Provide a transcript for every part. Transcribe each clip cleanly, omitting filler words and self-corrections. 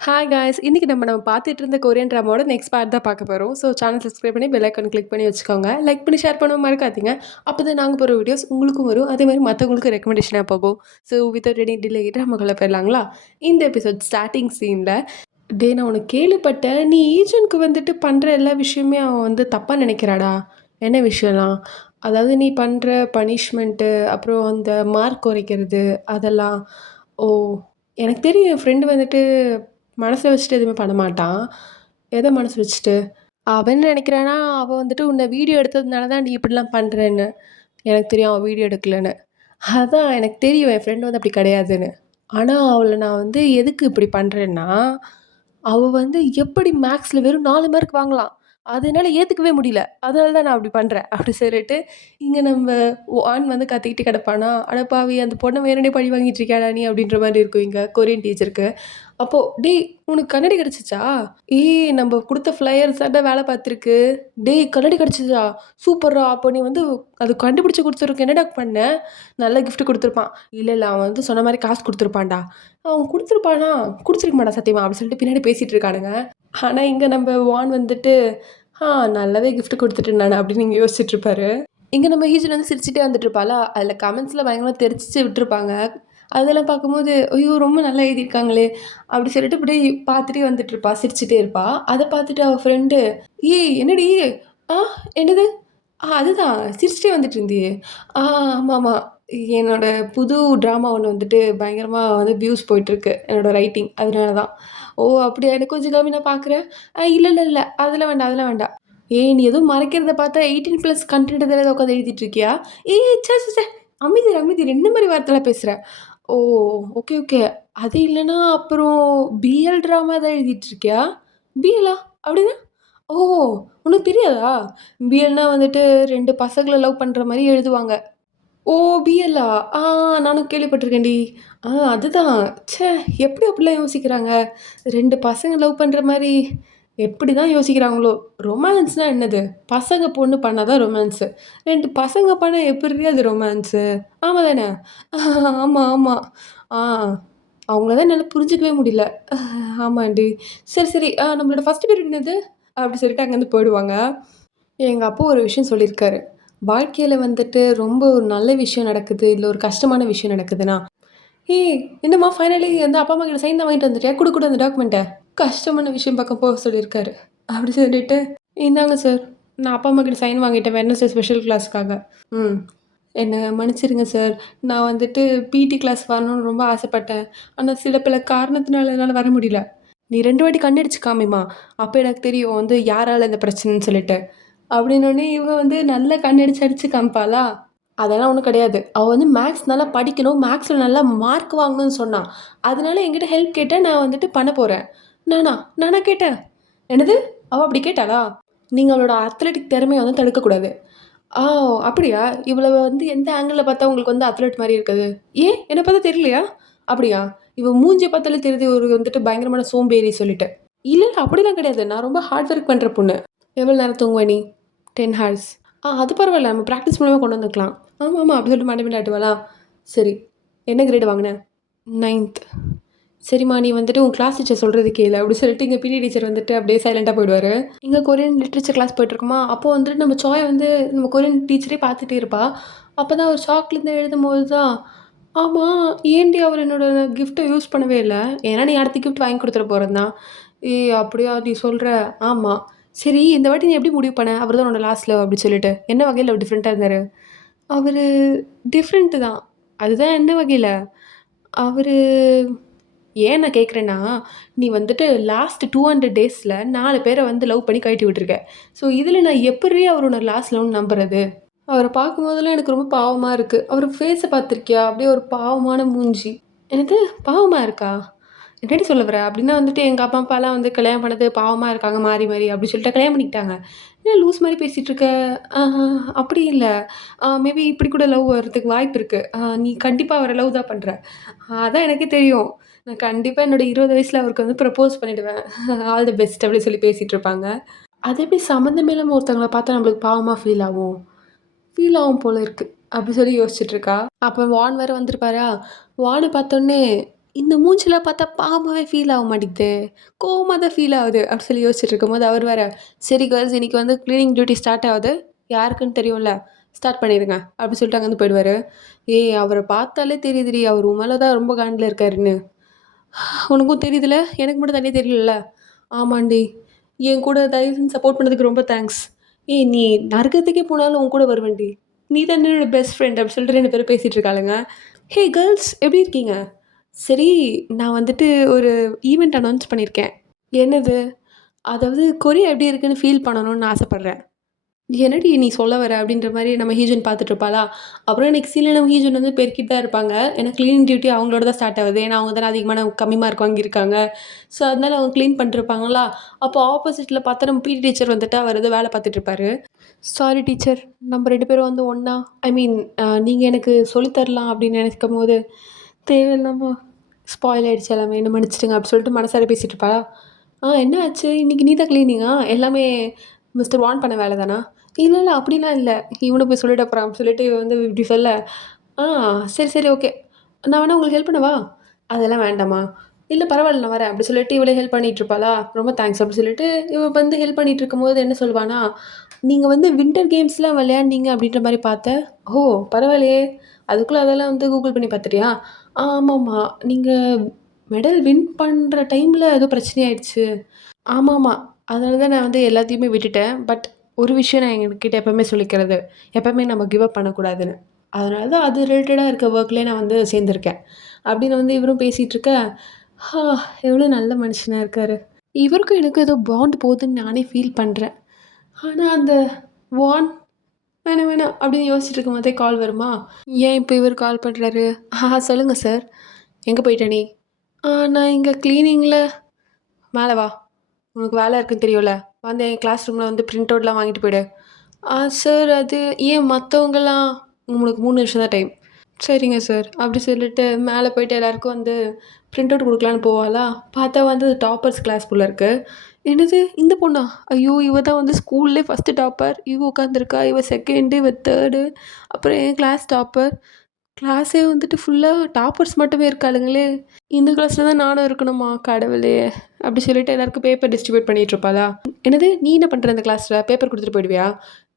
Hi guys! இன்னைக்கு நம்ம பார்த்துட்டு இருந்த கொரியன் ட்ராமாவோட நெக்ஸ்ட் பார்ட் தான் பார்க்க போறோம். ஸோ சேனல் சப்ஸ்கிரைப் பண்ணி பெல் ஐக்கான் கிளிக் பண்ணி வச்சுக்கோங்க. லைக் பண்ணி ஷேர் பண்ணவும் மறக்காதீங்க. அப்பதான் நாங்க போடுற வீடியோஸ் உங்களுக்கும் வரும். அதே மாதிரி மத்தவங்களுக்கும் ரெக்கமெண்டேஷனா போகும். ஸோ வித்தவுட் எனி டிலே ட்ராமாக்குள்ள போயிடலாங்களா? இந்த எபிசோட் ஸ்டார்ட்டிங் சீன்ல, "டேய் நான் உன்ன கேள்விப்பட்டேன். நீ ஈஜுனுக்கு வந்துட்டு பண்ற எல்லா விஷயமே அவன் வந்து தப்பா நினைக்கிறாடா. என்ன விஷயம்லாம்? அதாவது நீ பண்ற பனிஷ்மெண்ட்டு, அப்புறம் அந்த மார்க் குறைக்கிறது அதெல்லாம்." "ஓ! எனக்கு தெரியும் என் ஃப்ரெண்டு வந்துட்டு மனசுல வச்சுட்டு எதுவுமே பண்ண மாட்டான்." எத மனசு வச்சுட்டு? அவன் என்ன நெனைக்கிறான்னா, அவ வந்துட்டு உன்ன வீடியோ எடுத்ததுனால தான் நீ இப்படிலாம் பண்றேன்னு. எனக்கு தெரியும் அவ வீடியோ எடுக்கலன்னு. அதான் எனக்கு தெரியும் என் ஃப்ரெண்ட் வந்து அப்படி கிடையாதுன்னு. ஆனா, அவள நான் வந்து எதுக்கு இப்படி பண்றேன்னா, அவ வந்து எப்படி மேக்ஸ்ல வெறும் 4 மார்க் வாங்கலாம். அது என்னால ஏத்துக்கவே முடியல. அதனால தான் நான் அப்படி பண்றேன். அப்படி சொல்லிட்டு, இங்க நம்ம வான் வந்து கத்திக்கிட்டு கிடப்பானா, "அட பாவி! அந்த பொண்ண வேணும்னே பழி வாங்கிட்டு இருக்கியாடா நீ?" அப்படின்ற மாரி இருக்கும் இங்க கொரியன் டீச்சருக்கு. அப்போ, "டேய் உனக்கு கண்ணாடி கிடைச்சுச்சா? ஏய் நம்ம குடுத்த ஃப்ளையர்ஸ் தான்டா வேல பார்த்துருக்கு. டேய் கண்ணாடி கிடைச்சுச்சா? சூப்பர்ரா! அப்போ நீ வந்து அது கண்டுபிடிச்சு குடுத்ததுக்கு என்னடா பண்ண?" நல்ல கிஃப்ட் குடுத்துருப்பான். "இல்ல, இல்ல அவன் வந்து சொன்ன மாரி காசு குடுத்துருப்பான்டா." "அவன் குடுத்துருப்பானா? குடுத்துருக்க மாட்டான் சத்தியமா." அப்படி சொல்லிட்டு பின்னாடி பேசிட்டு இருக்கானுங்க. ஆனா இங்க நம்ம வான் வந்துட்டு, "ஆ நல்லாவே கிஃப்ட் குடுத்துட்டேன் நானு." அப்படின்னு இங்க யோசிச்சுட்டு இருப்பாரு. இங்க நம்ம ஹீஜன் வந்து சிரிச்சுட்டே வந்துட்டு இருப்பாளா, அதில கமெண்ட்ஸ்ல பயங்கரமா தெரிச்சு விட்டுருப்பாங்க. அதெல்லாம் பார்க்கும்போது, "ஐயோ! ரொம்ப நல்லா எழுதியிருக்காங்களே!" அப்படி சொல்லிட்டு இப்படி பார்த்துட்டே வந்துட்டு இருப்பா. சிரிச்சுட்டே இருப்பா. அத பார்த்துட்டு அவ ஃப்ரெண்டு, "ஏய் என்னடி? ஆ என்னது? அதுதான் சிரிச்சுட்டே வந்துட்டு இருந்தியே." "ஆ ஆமாமா. என்னோட புது ட்ராமா ஒண்ணு வந்துட்டு பயங்கரமா வந்து வியூஸ் போயிட்டுருக்கு. என்னோட ரைட்டிங். அதனால தான்." "ஓ! அப்படியா? எனக்கு கொஞ்சம் காமி நான் பார்க்குறேன்." இல்ல, இல்ல, இல்ல. அதெல்லாம் வேண்டாம், அதெல்லாம் வேண்டாம்." "ஏய் நீ ஏதோ மறைக்கிறத பார்த்தா 18+ கன்டென்ட் இதெல்லாம் உட்காந்து எழுதிட்டு இருக்கியா? ஏய் ச்சே! ச்சே! ச்சே! அமைதியிரு, அமைதியிரு. என்ன மாரி வார்த்தைலாம் பேசுற?" "ஓ! Okay, okay. அது இல்லன்னா அப்புறம் பிஎல் ட்ராமா தான் எழுதிட்டு இருக்கியா? பிஎல்லா? அப்படின்னா? ஓ! உனக்கு தெரியாதா? பிஎல்னா வந்துட்டு 2 பசங்கள லவ் பண்ற மாரி எழுதுவாங்க." "ஓ! பிஎல்லா? ஆ நானும் கேள்விப்பட்டுருக்கேன்டி." அதுதான். ச்சே! எப்படி அப்படிலாம் யோசிக்கிறாங்க? 2 பசங்க லவ் பண்ற மாரி எப்படி தான் யோசிக்கிறாங்களோ? ரொமான்ஸ்னா என்னது? பசங்க, பொண்ணு பண்ணா தான் ரொமான்ஸு. 2 பசங்க பண்ணா எப்புட்ரி அது ரொமான்ஸு? ஆமா தானே? ஆமா, ஆமா. ஆ அவங்கள தான் என்னால புரிஞ்சுக்கவே முடியல. ஆமாண்டி. சரி, சரி. நம்மளோட ஃபர்ஸ்ட் பீரியட் என்னது? அப்படி சொல்லிட்டு அங்கேருந்து போயிடுவாங்க. எங்க அப்பா ஒரு விஷயம் சொல்லியிருக்காரு. வாழ்க்கையில வந்துட்டு ரொம்ப ஒரு நல்ல விஷயம் நடக்குது, இல்ல ஒரு கஷ்டமான விஷயம் நடக்குதுன்னா, "ஏய் என்னம்மா ஃபைனலி வந்து அப்பா, அம்மா கிட்ட சைன் தான் வாங்கிட்டு வந்துட்டியா? குடு குடு அந்த டாக்குமெண்ட்ட." கஷ்டமான விஷயம் பார்க்க போக சொல்லியிருக்காரு. அப்படி சொல்லிட்டு, "இந்தாங்க சார். நான் அப்பா, அம்மா கிட்ட சைன் வாங்கிட்டேன் வெட்னஸ்டே ஸ்பெஷல் கிளாஸ்க்காக." "ம். என்ன மன்னிச்சிடுங்க சார். நான் வந்துட்டு பிடி கிளாஸ் வரணும்னு ரொம்ப ஆசைப்பட்டேன். ஆனா சில பல காரணத்தினால என்னால வர முடியல." "நீ 2 வாட்டி கண்ணடிச்சு காமிம்மா. அப்ப எனக்கு தெரியும் வந்து யாரால இந்த பிரச்சனைன்னு சொல்லிட்டு." அப்படின்னோனே இவ வந்து நல்லா கண்ணடிச்சு அடிச்சு காமிப்பாளா? அதெல்லாம் ஒண்ணும் கிடையாது. அவ வந்து மேத்ஸ் நல்லா படிக்கணும், மேத்ஸ்ல நல்லா மார்க் வாங்கணும்னு சொன்னா. அதனால என்கிட்ட ஹெல்ப் கேட்டா, நான் வந்துட்டு பண்ண போறேன். நானா? நானா கேட்டேன்? என்னது? அவ அப்படி கேட்டாளா? நீங்க அவளோட அத்லெட்டிக் திறமைய வந்து தடுக்கக்கூடாது. ஆ அப்படியா? இவள வந்து எந்த ஆங்கிள்ல பார்த்தா உங்களுக்கு வந்து அத்லெட் மாரி இருக்குது? ஏன்? என்ன பார்த்தா தெரியலையா? அப்படியா? இவ மூஞ்சிய பார்த்தாலே தெரியுது இவரு வந்துட்டு பயங்கரமான சோம்பேறி சொல்லிட்டு. இல்ல, இல்ல அப்படிலாம் கிடையாது. நான் ரொம்ப ஹார்ட் ஒர்க் பண்ற பொண்ணு. எவ்வளோ நேரம் தூங்குவ நீ? 10 ஹார்ஸ். அது பரவால்ல. நம்ம பிராக்டிஸ் மூலமா கொண்டு வந்துக்கலாம். ஆமா, ஆமா. அப்படி சொல்லிட்டு மண்டைய மண்டைய ஆட்டுவாளா? சரி. என்ன கிரேட் வாங்குன? 9த். சரிம்மா, நீ வந்துட்டு உன் கிளாஸ் டீச்சர் சொல்றது கேளு. அப்படி சொல்லிட்டு எங்க பிடி டீச்சர் வந்துட்டு அப்படியே சைலன்ட்டா போயிடுவாரு. இங்க கொரியன் லிட்ரேச்சர் கிளாஸ் போயிட்டுருக்குமா, அப்போ வந்துட்டு நம்ம சாய வந்து நம்ம கொரியன் டீச்சரே பார்த்துட்டே இருப்பா. அப்பதான் அவர் சாக்லேட்ல எழுதும்போது தான், "ஆமா, ஏன்டி அவர் என்னோட கிஃப்ட்ட யூஸ் பண்ணவே இல்ல? ஏன்னா நீ அடுத்த கிஃப்ட் வாங்கி குடுத்துற போறன்னு தான்." "ஏய் அப்படியா நீ சொல்ற? ஆமா. சரி இந்த வாட்டி நீ எப்படி முடிவு பண்ண? அவர் தான் உன்னோட லாஸ்ட் லவ் அப்படி சொல்லிட்டு. என்ன வகையில அவர் டிஃபரெண்ட்டா இருந்தாரு?" "அவரு டிஃபரெண்ட்டு தான்." "அதுதான் என்ன வகையில?" "அவரு" ஏன் நான் கேட்குறேன்னா, நீ வந்துட்டு லாஸ்ட் 200 டேஸ்ல 4 பேர வந்து லவ் பண்ணி கழட்டி விட்டுருக்க. ஸோ, இதில நான் எப்புட்ரி அவரு உன்ன லாஸ்ட் லவ்ன்னு நம்புறது? அவர பார்க்கும்போதெல்லாம் எனக்கு ரொம்ப பாவமா இருக்கு. அவரு ஃபேஸ பார்த்துருக்கியா? அப்படியே ஒரு பாவமான மூஞ்சி. என்னது பாவமா இருக்கா? என்னடி சொல்ல வர? அப்படின்னா வந்துட்டு எங்க அப்பா, அம்மாலாம் வந்து கல்யாணம் பண்ணது பாவமா இருக்காங்க மாறி, மாறி அப்படி சொல்லிட்டு கல்யாணம் பண்ணிக்கிட்டாங்க. என்ன லூஸ் மாரி பேசிட்டு இருக்க? ஆஹா அப்படி இல்ல. மேபி இப்படி கூட லவ் வரதுக்கு வாய்ப்பு இருக்கு. நீ கண்டிப்பா அவர லவ் தான் பண்ற. அதான் எனக்கே தெரியும். நான் கண்டிப்பா என்னோட 20 வயசுல அவருக்கு வந்து ப்ரப்போஸ் பண்ணிடுவேன். ஆல் தி பெஸ்ட் அப்படி சொல்லி பேசிட்டு இருப்பாங்க. அது எப்படி சம்மந்தமே இல்லாம ஒருத்தவங்கள பார்த்தா நம்மளுக்கு பாவமா ஃபீல் ஆகும்? ஃபீல் ஆகும் போல இருக்கு. அப்படி சொல்லி யோசிச்சுட்டு இருக்கா. அப்ப வான் வேற வந்திருப்பாரா? வான பார்த்தோனே, இந்த மூஞ்சில பார்த்தா பாவமாவே ஃபீல் ஆக மாட்டேங்குதே. கோவமா தான் ஃபீல் ஆகுது. அப்படி சொல்லி யோசிச்சுட்டு இருக்கும்போது அவர் வேற, "சரி கேர்ள்ஸ் இன்னைக்கு வந்து கிளீனிங் டியூட்டி ஸ்டார்ட் ஆகுது. யாருக்குன்னு தெரியும்ல. ஸ்டார்ட் பண்ணிடுங்க." அப்படி சொல்லிட்டு அங்கேருந்து போயிடுவாரு. "ஏய் அவர பார்த்தாலே தெரியுதுடி, அவர் உன் மேல தான் ரொம்ப காண்டுல இருக்காருன்னு." "உனக்கும் தெரியுதுல? எனக்கு மட்டும் தனியா தெரியலல்ல?" "ஆமாண்டி. என் கூட தயவு செஞ்சு சப்போர்ட் பண்ணதுக்கு ரொம்ப தேங்க்ஸ்." "ஏய் நீ நரகத்துக்கே போனாலும் உன் கூட வருவேன்டி. நீ தானே என்னோட பெஸ்ட் ஃப்ரெண்ட்." அப்படி சொல்லிட்டு 2 பேரும் பேசிட்டு இருக்காளுங்க. "ஹே கேர்ள்ஸ் எப்படி இருக்கீங்க? சரி, நான் வந்துட்டு ஒரு ஈவென்ட் அனௌன்ஸ் பண்ணியிருக்கேன்." "என்னது?" "அதாவது கொரியா எப்படி இருக்குன்னு ஃபீல் பண்ணணும்னு நான் ஆசைப்படுறேன்." "என்னடி நீ சொல்ல வர?" அப்படின்ற மாரி நம்ம ஹீஜுன் பார்த்துட்டு இருப்பாளா. அப்புறம் நெக்ஸ்ட் சீன்ல நம்ம ஹீஜுன் வந்து பெருக்கிட்டு தான் இருப்பாங்க. ஏன்னா கிளீனிங் டியூட்டி அவங்களோட தான் ஸ்டார்ட் ஆகுது. ஏன்னா அவங்க தானே அதிகமான கம்மி மார்க் வாங்கியிருக்காங்க. ஸோ அதனால அவங்க கிளீன் பண்ணிட்டுருப்பாங்களா. அப்போ ஆப்போசிட்ல பார்த்தா நம்ம பிடி டீச்சர் வந்துட்டு அவர் ஏதோ வேலை பார்த்துட்டு இருப்பாரு. "சாரி டீச்சர், நம்ம 2 பேரும் வந்து ஒண்ணா ஐ மீன் நீங்க எனக்கு சொல்லி தரலாம் அப்படின்னு நினைக்கும்போது, தேவையில்லாம ஸ்பாயில் ஆயிடுச்சு எல்லாமே. என்ன மன்னிச்சுடுங்க." அப்படி சொல்லிட்டு மனசார பேசிட்டு இருப்பாளா. என்ன ஆச்சு? இன்னைக்கு நீ தான் கிளீனிங்கா? எல்லாமே மிஸ்டர் வான் பண்ண வேலை தானா?" "இல்ல, இல்ல அப்படிலாம் இல்ல. இவனும் போய் சொல்லிட்டு அப்புறம் அப்படி சொல்லிட்டு இவ வந்து இப்படி சொல்ல, "ஆ சரி, சரி ஓகே. நான் வேணா உங்களுக்கு ஹெல்ப் பண்ணவா?" "அதெல்லாம் வேண்டாம்மா." "இல்ல பரவாயில்ல நான் வரேன்." அப்படி சொல்லிட்டு இவளே ஹெல்ப் பண்ணிட்டு இருப்பாளா. "ரொம்ப தேங்க்ஸ்." அப்படி சொல்லிட்டு இவ வந்து ஹெல்ப் பண்ணிட்டு இருக்கும்போது என்ன சொல்வானா, "நீங்க வந்து வின்டர் கேம்ஸ்லாம் விளையாண்டீங்க அப்படின்ற மாரி பார்த்தேன்." "ஓ! பரவாயில்லையே. அதுக்குள்ள அதெல்லாம் வந்து கூகுள் பண்ணி பார்த்துட்டியா?" ஆமாம்மா. நீங்க மெடல் வின் பண்ற டைம்ல ஏதோ பிரச்சனை ஆயிடுச்சு." "ஆமாமா. அதனால தான் நான் வந்து எல்லாத்தையுமே விட்டுட்டேன். பட் ஒரு விஷயம் நான் எங்ககிட்ட எப்பவுமே சொல்லிக்கிறது, எப்பவுமே நம்ம கிவ் அப் பண்ணக்கூடாதுன்னு. அதனால தான் அது ரிலேட்டடா இருக்க ஒர்க்லயே நான் வந்து சேர்ந்திருக்கேன்." அப்படின்னு வந்து இவரும் பேசிட்டு இருக்க, ஹா! எவ்வளோ நல்ல மனுஷனா இருக்காரு. இவருக்கும் எனக்கும் ஏதோ பாண்ட் போகுதுன்னு நானே ஃபீல் பண்றேன். ஆனா அந்த வான் வேணாம், வேணாம் அப்படின்னு யோசிச்சுட்டு இருக்கும்போதே கால் வருமா? ஏன் இப்போ இவரு கால் பண்றாரு? சொல்லுங்க சார். எங்க போயிட்ட நீ? நான் இங்க கிளீனிங்ல மேல வா. உனக்கு வேலை இருக்குன்னு தெரியும்ல. வந்து என் கிளாஸ் ரூம்ல வந்து பிரிண்ட் அவுட்லாம் வாங்கிட்டு போயிடு. சார் அது ஏன் மத்தவங்கலாம் உங்களுக்கு 3 நிமிஷம் தான் டைம். சரிங்க சார். அப்படி சொல்லிட்டு மேலே போயிட்டு எல்லாருக்கும் வந்து பிரிண்ட் அவுட் குடுக்கலான்னு போவாளா, பார்த்தா வந்து டாப்பர்ஸ் கிளாஸ் போல இருக்கு. என்னது இந்த பொண்ணா? ஐயோ! இவ தான் வந்து ஸ்கூல்லே ஃபர்ஸ்ட்டு டாப்பர். இவ உட்காந்துருக்கா. இவ 2ண்டு, இவ 3ர்டு. அப்புறம் என் கிளாஸ் டாப்பர். கிளாஸே வந்துட்டு ஃபுல்லா டாப்பர்ஸ் மட்டுமே இருக்காளுங்களே! இந்த கிளாஸ்ல தான் நானும் இருக்கணுமா? கடவுளே! அப்படி சொல்லிட்டு எல்லாருக்கும் பேப்பர் டிஸ்ட்ரிபியூட் பண்ணிட்டு இருப்பாளா. என்னது நீ என்ன பண்ற இந்த கிளாஸ்ல? பேப்பர் குடுத்துட்டு போயிடுவியா?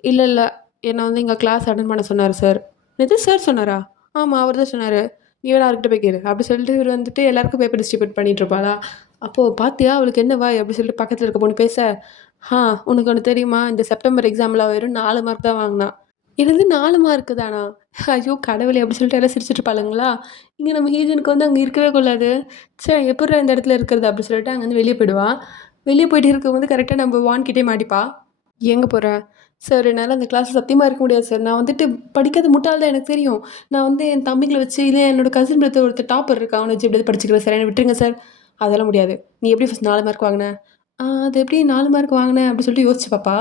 இல்ல, இல்ல. என்ன வந்து எங்க கிளாஸ் அட்டெண்ட் பண்ண சொன்னாரு சார். என்னது சார் சொன்னாரா? ஆமா, அவர் தான் சொன்னாரு. நீ வேணா அவர்கிட்ட போய் கேளு. அப்படி சொல்லிட்டு இவரு வந்துட்டு எல்லாருக்கும் பேப்பர் டிஸ்ட்ரிபியூட் பண்ணிட்டு இருப்பாளா. அப்போ "பாத்தியா அவளுக்கு என்ன வாய்?" அப்படி சொல்லிட்டு பக்கத்துல இருக்க பொண்ணு பேச, "ஆ உனக்கு ஒண்ணு தெரியுமா? இந்த செப்டம்பர் எக்ஸாம்ல அவ வெறும் 4 மார்க் தான் வாங்குனா." என்னது 4 மார்க்கு தானா? ஐயோ கடவுளே! அப்படி சொல்லிட்டு எல்லாம் சிரிச்சுட்டு இருப்பாளுங்களா. இங்க நம்ம ஹீஜனுக்கு வந்து அங்க இருக்கவே கொள்ளாது. ச்சே எப்புட்றா இந்த இடத்துல இருக்கிறது? அப்படி சொல்லிட்டு அங்கேருந்து வெளிய போயிடுவா. வெளிய போயிட்டு இருக்கும்போது கரெக்ட்டா நம்ம வான் கிட்டயே மாட்டிப்பா. "எங்க போற?" "சார் என்னால அந்த கிளாஸ்ல சத்தியமா இருக்க முடியாது சார். நான் வந்துட்டு படிக்காத முட்டாள் தான் எனக்கு தெரியும். நான் வந்து என் தம்பிங்கள வச்சு இல்ல என்னோட கசின் பிரதர் ஒருத்தர் டாப்பர் இருக்கான். அவன வச்சு எப்படியாவது படிச்சுக்கிறேன் சார். என்ன விட்டுருங்க சார்." "அதெல்லாம் முடியாது. நீ எப்படி ஃபர்ஸ்ட் 4 மார்க் வாங்குன?" அது எப்படி 4 மார்க் வாங்குனேன்?" அப்படி சொல்லிட்டு யோசிச்சு பாப்பா.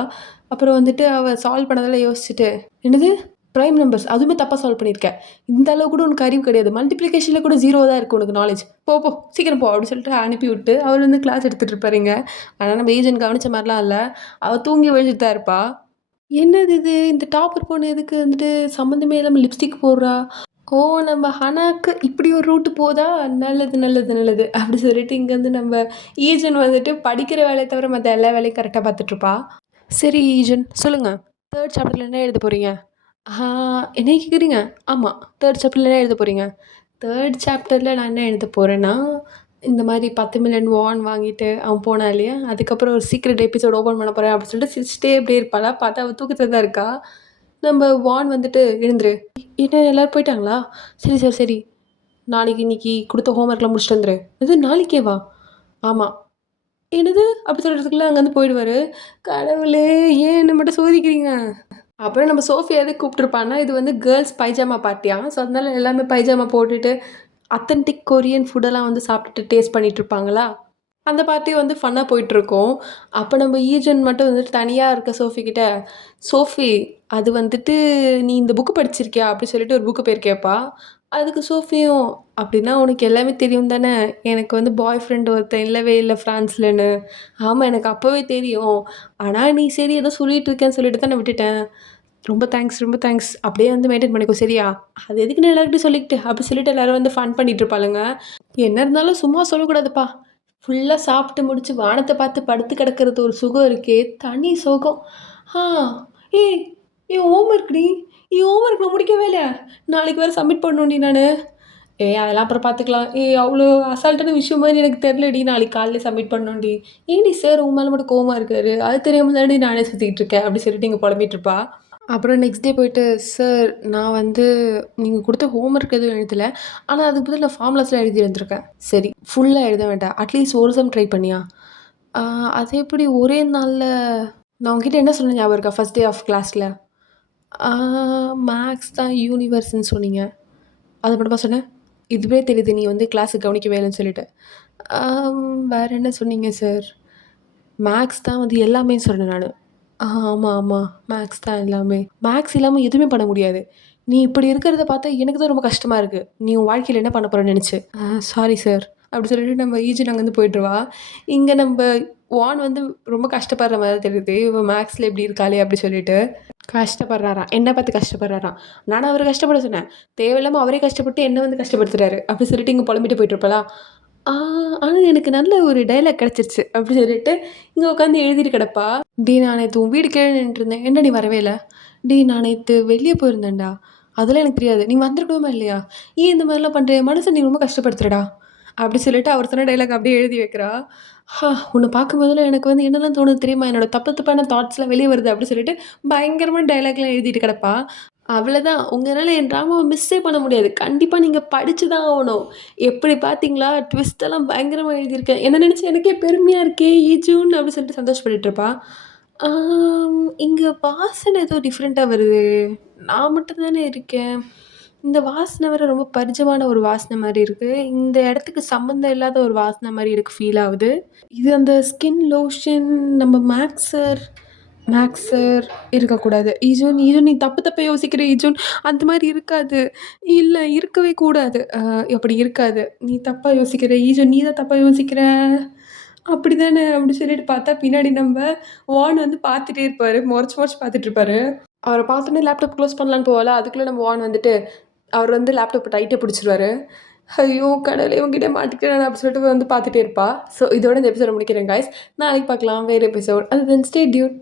அப்புறம் வந்துட்டு அவ சால்வ் பண்ணதெல்லாம் யோசிச்சுட்டு, "என்னது? பிரைம் நம்பர்ஸ் அதுவுமே தப்பா சால்வ் பண்ணியிருக்க. இந்த அளவு கூட உனக்கு அறிவு கிடையாது. மல்டிப்ளிகேஷன்ல கூட 0 தான் இருக்கு உனக்கு நாலேட்ஜ். போ, போ சீக்கிரம் போ." அப்படி சொல்லிட்டு அனுப்பிவிட்டு அவர் வந்து கிளாஸ் எடுத்துட்டு இருப்பாருங்க. ஆனா நம்ம ஏஜென்ட் கவனிச்ச மாரிலாம் இல்ல. அவ தூங்கி விழுந்துட்டு தான் இருப்பா. என்னது இது? இந்த டாப்பர் பொண்ணு எதுக்கு வந்துட்டு சம்மந்தமே இல்லாம லிப்ஸ்டிக் போடுறா? ஓ! நம்ம ஹனாக்கு இப்படி ஒரு ரூட் போதா? நல்லது, நல்லது, நல்லது. அப்படி சொல்லிட்டு இங்கேருந்து நம்ம ஈஜன் வந்துட்டு படிக்கிற வேலைய தவிர மத்த எல்லா வேலையும் கரெக்ட்டா பார்த்துட்டுருப்பா. சரி ஈஜன் சொல்லுங்க. 3 சாப்டர்ல என்ன எழுத போறீங்க? ஆ என்னைய கேட்குறீங்க? ஆமா. 3 சாப்டர்ல என்ன எழுத போறீங்க? 3 சாப்டர்ல நான் என்ன எழுத போறேன்னா, இந்த மாரி 10 மில்லியன் வான் வாங்கிட்டு அவன் போனான் இல்லையா? அதுக்கப்புறம் ஒரு சீக்ரெட் எபிசோட் ஓப்பன் பண்ண போறேன் அப்படின்னு சொல்லிட்டு சிரிச்சுட்டே அப்படியே இருப்பாளா, பார்த்தா அவ தூக்கத்துல தான் இருக்கா. நம்ம வான் வந்துட்டு "எழுந்துரு." "என்ன எல்லாரும் போயிட்டாங்களா? சரி சார், சரி. நாளைக்கு இன்னைக்கு குடுத்த ஹோம்வொர்க்லாம் முடிச்சுட்டு வந்துரு." "எது நாளைக்கேவா?" "ஆமா." "என்னது?" அப்படி சொல்றதுக்குள்ள அங்கேருந்து போயிடுவாரு. கடவுளே! ஏன் என்ன மட்டும் சோதிக்கிறீங்க? அப்புறம் நம்ம சோஃபியா எதுக்கு கூப்பிட்டுருப்பான்னா, இது வந்து கேர்ல்ஸ் பைஜாமா பார்ட்டியாம். ஸோ, அதனால எல்லாமே பைஜாமா போட்டுட்டு, அத்தென்டிக் கொரியன் ஃபுட்டெல்லாம் வந்து சாப்பிட்டுட்டு டேஸ்ட் பண்ணிட்டு இருப்பாங்களா, அந்த பார்ட்டி வந்து ஃபன்னா போயிட்டுருக்கும். அப்ப நம்ம ஈஜன் மட்டும் வந்துட்டு தனியா இருக்க சோஃபி கிட்ட, "சோஃபி அது வந்துட்டு நீ இந்த புக் படிச்சிருக்கியா?" அப்படி சொல்லிட்டு ஒரு புக்கு பேர் கேட்பா. அதுக்கு சோஃபியும், "அப்படின்னா உனக்கு எல்லாமே தெரியும் தானே? எனக்கு வந்து பாய் ஃப்ரெண்ட் ஒருத்தன் இல்லவே இல்ல ஃப்ரான்ஸ்லன்னு." "ஆமா எனக்கு அப்பவே தெரியும். ஆனா நீ சரி ஏதோ சொல்லிட்டு இருக்கேன்னு சொல்லிட்டு தான் நான் விட்டுட்டேன்." ரொம்ப தேங்க்ஸ், ரொம்ப தேங்க்ஸ். அப்படியே வந்து மெயின்டெயின் பண்ணிக்கோ சரியா? அது எதுக்குன்னு எல்லார்கிட்டயும் சொல்லிக்கிட்டு, அப்படி சொல்லிட்டு எல்லாரும் வந்து ஃபன் பண்ணிட்டு இருப்பாளுங்க. என்ன இருந்தாலும் சும்மா சொல்லக்கூடாதுப்பா. ஃபுல்லா சாப்பிட்டு முடிச்சு வானத்த பார்த்து படுத்து கிடக்கிறது ஒரு சுகம் இருக்கே! தனி சுகம். ஆ ஏய் என் ஹோம்வொர்க்டி. என் ஹோம்வொர்க் நான் முடிக்கவே இல்ல. நாளைக்கு வேற சப்மிட் பண்ணணும்டி நானு. ஏய் அதெல்லாம் அப்புறம் பார்த்துக்கலாம். ஏய் அவ்ளோ அசால்ட்டான விஷயம் மாரி எனக்கு தெரியலடி. நாளைக்கு காலையில சப்மிட் பண்ணணும்டி. ஏன்டி சார் உன் மேல மட்டும் கோவமா இருக்காரு? அது தெரியாம தானடி நானே சுத்திக்கிட்டு இருக்கேன். அப்படி சொல்லிட்டு இங்க புலம்பிட்டு இருப்பா. அப்புறம் நெக்ஸ்ட் டே போயிட்டு, "சார் நான் வந்து நீங்க குடுத்த ஹோம்வொர்க் எதுவும் எழுதல. ஆனா அதுக்கு பதிலா நான் ஃபார்முலாஸ்லாம் எழுதி வந்திருக்கேன்." "சரி ஃபுல்லா எழுத வேண்டாம். அட்லீஸ்ட் ஒரு சம் ட்ரை பண்ணியா?" "ஆ அது எப்படி ஒரே நாள்ல." நான் உன்கிட்ட என்ன சொன்னேன் ஞாபகம் இருக்கா? ஃபர்ஸ்ட் டே ஆஃப் கிளாஸ்ல? ஆ மேக்ஸ் தான் யூனிவர்ஸ்ன்னு சொன்னீங்க. அது மட்டுமா சொன்ன? இதுவே தெரியுது நீ வந்து கிளாஸ கவனிக்கவே இல்லன்னு சொல்லிட்டு. வேற என்ன சொன்னீங்க சார்? மேக்ஸ் தான் வந்து எல்லாமே சொன்னேன் நானு. ஆமா, ஆமா. மேக்ஸ் தான் எல்லாமே. மேக்ஸ் இல்லாம எதுவுமே பண்ண முடியாது. நீ இப்படி இருக்கிறத பார்த்தா எனக்கு தான் ரொம்ப கஷ்டமா இருக்கு. நீ உன் வாழ்க்கையில என்ன பண்ண போறன்னு நெனச்சு. Sorry sir. அப்படி சொல்லிட்டு நம்ம ஈஜி அங்கேருந்து போயிட்டுருவா. இங்க நம்ப வான் வந்து ரொம்ப கஷ்டப்படுற மாரி தெரியுது. இவ மேக்ஸ்ல இப்படி இருக்காளே அப்படி சொல்லிட்டு. கஷ்டப்படுறாராம். என்ன பார்த்து கஷ்டப்படுறாராம். நானா அவர கஷ்டப்பட சொன்னேன். தேவையில்லாம அவரே கஷ்டப்பட்டு என்ன வந்து கஷ்டப்படுத்துறாரு. அப்படி சொல்லிட்டு இங்க புலம்பிட்டு போயிட்டுருப்பாளா. ஆ ஆனா எனக்கு நல்ல ஒரு டயலாக் கிடைச்சிருச்சு. அப்படி சொல்லிட்டு இங்க உட்காந்து எழுதிட்டு கிடப்பா. "டேய் நான் நேத்து உன் வீடு கீழ நின்னுட்டுருந்தேன். ஏன்டா நீ வரவே இல்ல?" "டேய் நான் நேத்து வெளிய போயிருந்தேன்டா. அதெல்லாம் எனக்கு தெரியாது. நீ வந்திருக்கணுமா இல்லையா? ஏன் இந்த மாரிலாம் பண்ற? என் மனச நீ ரொம்ப கஷ்டப்படுத்துறடா." அப்படி சொல்லிட்டு அவர் சொன்ன டயலாக் அப்படியே எழுதி வைக்கிறா. உன்ன பார்க்கும்போதெல்லாம் எனக்கு வந்து என்னலாம் தோணுது தெரியுமா? என்னோட தப்பு தப்பான தாட்ஸ்லாம் வெளிய வருது." அப்படி சொல்லிட்டு பயங்கரமான டயலாக்லாம் எழுதிட்டு கிடப்பா. அவ்வளதான். உங்கனால என் ட்ராமாவ மிஸ்ஸே பண்ண முடியாது. கண்டிப்பா நீங்க படிச்சு தான் ஆவணும். எப்படி பார்த்தீங்களா? ட்விஸ்ட் எல்லாம் பயங்கரமா எழுதியிருக்கேன். என்ன நெனச்சு எனக்கே பெருமையா இருக்கே! ஈஜூன்னு அப்படி சொல்லிட்டு சந்தோஷப்பட்டுட்டு இருப்பா. இங்க வாசனை ஏதோ டிஃப்ரெண்ட்டா வருது. நான் மட்டும் தானே இருக்கேன். இந்த வாசனை வேற ரொம்ப பரிச்சயமான ஒரு வாசனை மாரி இருக்கு. இந்த இடத்துக்கு சம்மந்தம் இல்லாத ஒரு வாசனை மாரி எனக்கு ஃபீல் ஆவுது. இது அந்த ஸ்கின் லோஷன் நம்ம மேக்ஸ் சார் இருக்கக்கூடாது. ஈஜூன் ஈஜூன் நீ தப்பு தப்பா யோசிக்கிற ஈஜூன். அந்த மாரி இருக்காது. இல்ல இருக்கவே கூடாது. அப்படி இருக்காது. நீ தப்பா யோசிக்கிற ஈஜூன். நீ தான் தப்பா யோசிக்கிற. அப்படிதானே அப்படி சொல்லிட்டு பார்த்தா, பின்னாடி நம்ப வான் வந்து பார்த்துட்டே இருப்பாரு. மொறச்சு மொறச்சு பார்த்துட்டு இருப்பாரு. அவர பார்த்தோனே லேப்டாப் க்ளோஸ் பண்ணலான்னு போவாளா, அதுக்குள்ள நம்ம வான் வந்துட்டு, அவர் வந்து லேப்டாப்ப டைட்டா பிடிச்சிருவாரு. ஐயோ! கடவுளே இவன்கிட்ட மாட்டிக்கிட்டேனே அப்படி சொல்லிட்டு வந்து பார்த்துட்டே இருப்பா. ஸோ இதோட இந்த எபிசோட முடிக்கிறேன் காய்ஸ். நாளைக்கு பார்க்கலாம் வேற episode. Until then stay tune.